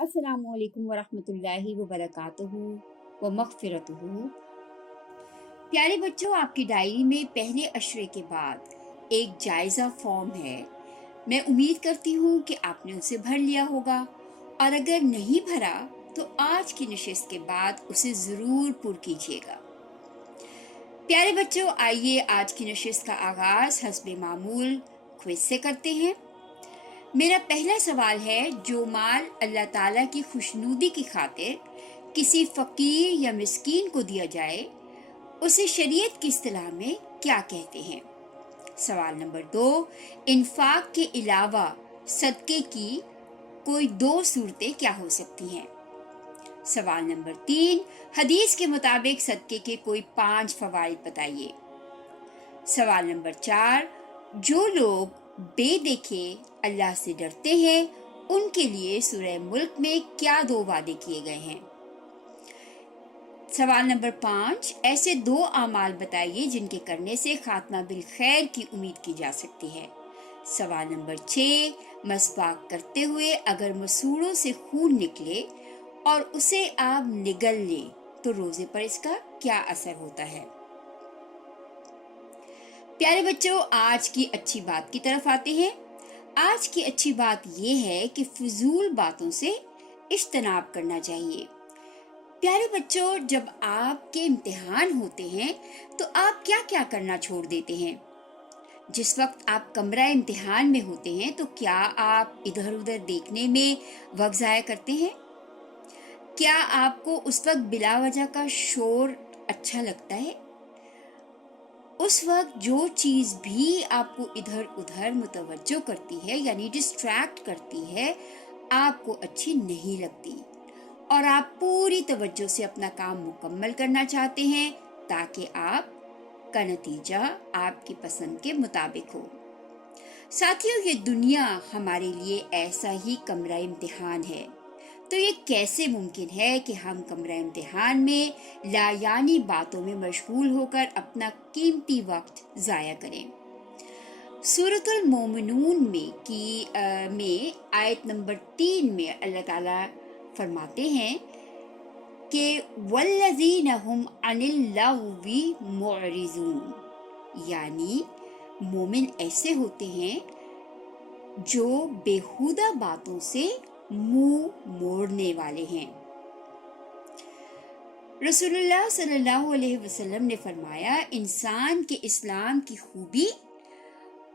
अस्सलाम वालेकुम वरहमतुल्लाहि वबरकातुहू व मग़फ़िरतुहू। प्यारे बच्चों, आपकी डायरी में पहले अशरे के बाद एक जायज़ा फॉर्म है। मैं उम्मीद करती हूँ कि आपने उसे भर लिया होगा, और अगर नहीं भरा तो आज की नशिस्त के बाद उसे ज़रूर पुर कीजिएगा। प्यारे बच्चों, आइए आज की नशिस्त का आगाज़ हस्बे मामूल क्विज से करते हैं। मेरा पहला सवाल है, जो माल अल्लाह ताला की खुशनुदी की खातिर किसी फ़कीर या मिस्कीन को दिया जाए उसे शरीयत की इस्तिलाह में क्या कहते हैं? सवाल नंबर 2, इन्फाक के अलावा सदक़े की कोई 2 सूरतें क्या हो सकती हैं? सवाल नंबर 3, हदीस के मुताबिक सदक़े के कोई 5 फ़वाइद बताइए। सवाल नंबर 4, जो लोग बेदेखे अल्लाह से डरते हैं उनके लिए सूरह मुल्क में क्या 2 वादे किए गए हैं? सवाल नंबर 5, ऐसे 2 आमाल बताइए जिनके करने से खात्मा बिल खैर की उम्मीद की जा सकती है। सवाल नंबर 6, मसवाक करते हुए अगर मसूड़ों से खून निकले और उसे आप निगल लें तो रोजे पर इसका क्या असर होता है? प्यारे बच्चों, आज की अच्छी बात की तरफ आते हैं। आज की अच्छी बात यह है कि फिजूल बातों से इज्तनाब करना चाहिए। प्यारे बच्चों, जब आपके इम्तिहान होते हैं तो आप क्या क्या करना छोड़ देते हैं? जिस वक्त आप कमरा इम्तिहान में होते हैं तो क्या आप इधर उधर देखने में वक्त ज़ाया करते हैं? क्या आपको उस वक्त बिला वजह का शोर अच्छा लगता है? उस वक्त जो चीज़ भी आपको इधर उधर मुतवज्जो करती है यानी डिस्ट्रैक्ट करती है, आपको अच्छी नहीं लगती और आप पूरी तवज्जो से अपना काम मुकम्मल करना चाहते हैं ताकि आप का नतीजा आपकी पसंद के मुताबिक हो। साथियों, ये दुनिया हमारे लिए ऐसा ही कमरा इम्तिहान है। तो ये कैसे मुमकिन है कि हम कमरा इम्तिहान में लायानी बातों में मशगूल होकर अपना कीमती वक्त ज़ाया करें? सूरतुल मोमिनून में आयत नंबर 3 में अल्लाह ताला फरमाते हैं कि वल्लज़ीना हुम अनिल लग़्वी मुअरिज़ून, यानी मोमिन ऐसे होते हैं जो बेहुदा बातों से मुंह मोड़ने वाले हैं। रसूलुल्लाह सल्लल्लाहु अलैहि वसल्लम ने फरमाया, इंसान के इस्लाम की खूबी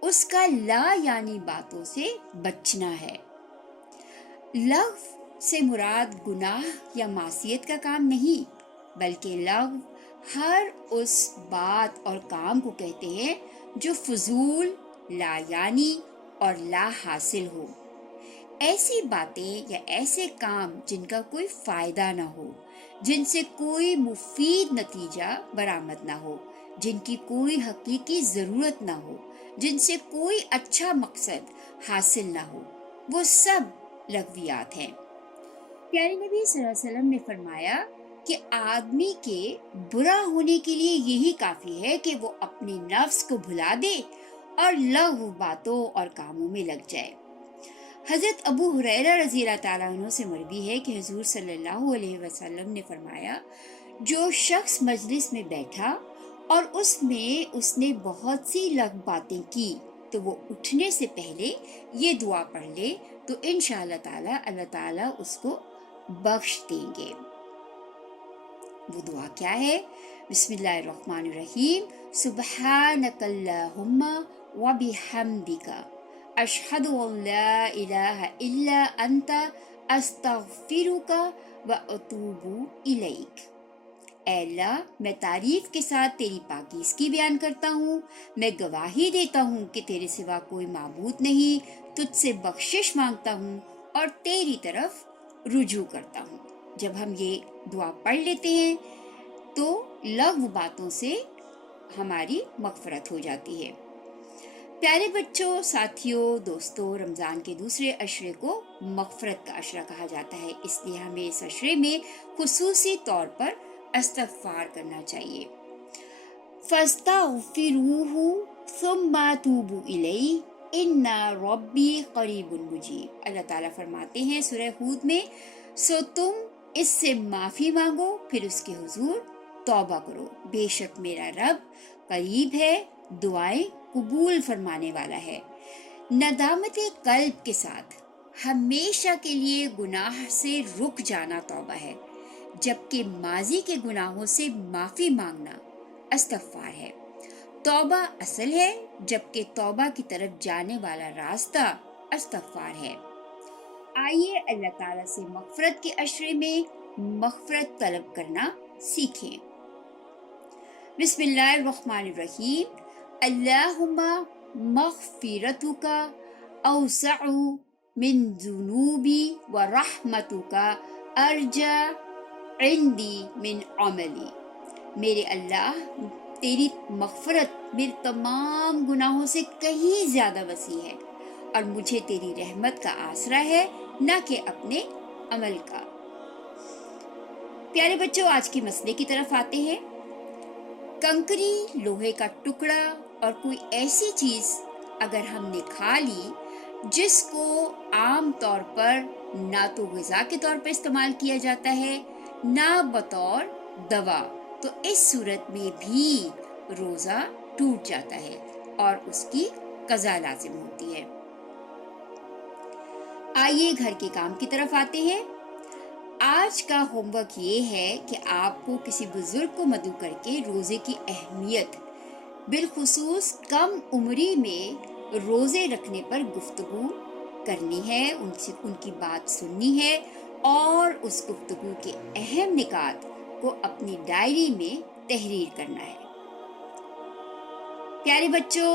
उसका ला यानी बातों से बचना है। लग़्व से मुराद गुनाह या मासियत का काम नहीं, बल्कि लग़्व हर उस बात और काम को कहते हैं जो फजूल, लायानी और ला हासिल हो। ऐसी बातें या ऐसे काम जिनका कोई फायदा ना हो, जिनसे कोई मुफीद नतीजा बरामद ना हो, जिनकी कोई हकीकी ज़रूरत ना हो, जिनसे कोई अच्छा मकसद हासिल ना हो, वो सब लग़वियात हैं। प्यारे नबी सल्लल्लाहु अलैहि वसल्लम ने फरमाया कि आदमी के बुरा होने के लिए यही काफ़ी है कि वो अपने नफ्स को भुला दे और लग़्व बातों और कामों में लग जाए। हज़रत अबू हुरैरा रज़ी अल्लाह ताला अन्हु से मरवी है कि हुज़ूर सल्लल्लाहु अलैहि वसल्लम ने फरमाया, जो शख्स मजलिस में बैठा और उसमें उसने बहुत सी लग बातें की तो वो उठने से पहले ये दुआ पढ़ ले तो इंशाअल्लाह ताला अल्लाह ताला उसको बख्श देंगे। वो दुआ क्या है? बिस्मिल्लाहिर्रहमानिर्रहीम, सुब्हानकल्लाहुम्मा व बिहम्दिका अशहदु अल्ला इलाहा इल्ला अंता अस्तगफिरुका व अतूबु इलैक। ऐ अल्लाह, मैं तारीफ के साथ तेरी पाकीज़गी बयान करता हूँ। मैं गवाही देता हूँ कि तेरे सिवा कोई माबूद नहीं, तुझसे बख्शिश मांगता हूँ और तेरी तरफ रुजू करता हूँ। जब हम ये दुआ पढ़ लेते हैं तो लग़्व बातों से हमारी मग़फ़रत हो जाती है। प्यारे बच्चों, साथियों, दोस्तों, रमज़ान के दूसरे अशरे को मग़फ़रत का अशरा कहा जाता है, इसलिए हमें इस अशरे में खुसूसी तौर पर इस्तग़फ़ार करना चाहिए। फस्तग़फ़िरूहु सुम्मा तूबू इलैहि इन्ना रब्बी करीबुन मुजीब। अल्लाह ताला फरमाते हैं सूरह हूद में, सो तुम इससे माफ़ी मांगो, फिर उसके हुजूर तौबा करो, बेशक मेरा रब करीब है, दुआएं कबूल फरमाने वाला है। नदामत कल्ब के साथ हमेशा के लिए गुनाह से रुक जाना तौबा है, जबकि माजी के गुनाहों से माफ़ी मांगना इस्तग़फ़ार है। तौबा असल है, जबकि तौबा की तरफ जाने वाला रास्ता इस्तग़फ़ार है। आइए अल्लाह ताला से मग़फ़िरत के अशरे में मग़फ़िरत तलब करना सीखें। बिस्मिल्लाहिर्रहमानिर्रहीम। अल्लाहुम्मा मग़फ़िरतुका औसअउ मिन ज़ुनूबी व रहमतुका अर्जा इंदी मिन अमली। मेरे अल्लाह, तेरी मग़फ़िरत मेरे तमाम गुनाहों से कहीं ज़्यादा वसी है और मुझे तेरी रहमत का आसरा है, न कि अपने अमल का। प्यारे बच्चों, आज के मसले की तरफ आते हैं। कंकरी, लोहे का टुकड़ा और कोई ऐसी चीज़ अगर हमने खा ली जिसको आम तौर पर ना तो ग़िज़ा के तौर पर इस्तेमाल किया जाता है, ना बतौर दवा, तो इस सूरत में भी रोज़ा टूट जाता है और उसकी क़ज़ा लाज़िम होती है। आइए घर के काम की तरफ आते हैं। आज का होमवर्क ये है कि आपको किसी बुजुर्ग को मदऊ करके रोज़े की अहमियत, बिलखुसूस कम उम्री में रोज़े रखने पर गुफ्तगू करनी है, उनसे उनकी बात सुननी है और उस गुफ्तगू के अहम निकात को अपनी डायरी में तहरीर करना है। प्यारे बच्चों,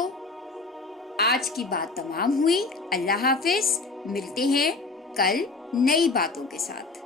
आज की बात तमाम हुई। अल्लाह हाफिज। मिलते हैं कल नई बातों के साथ।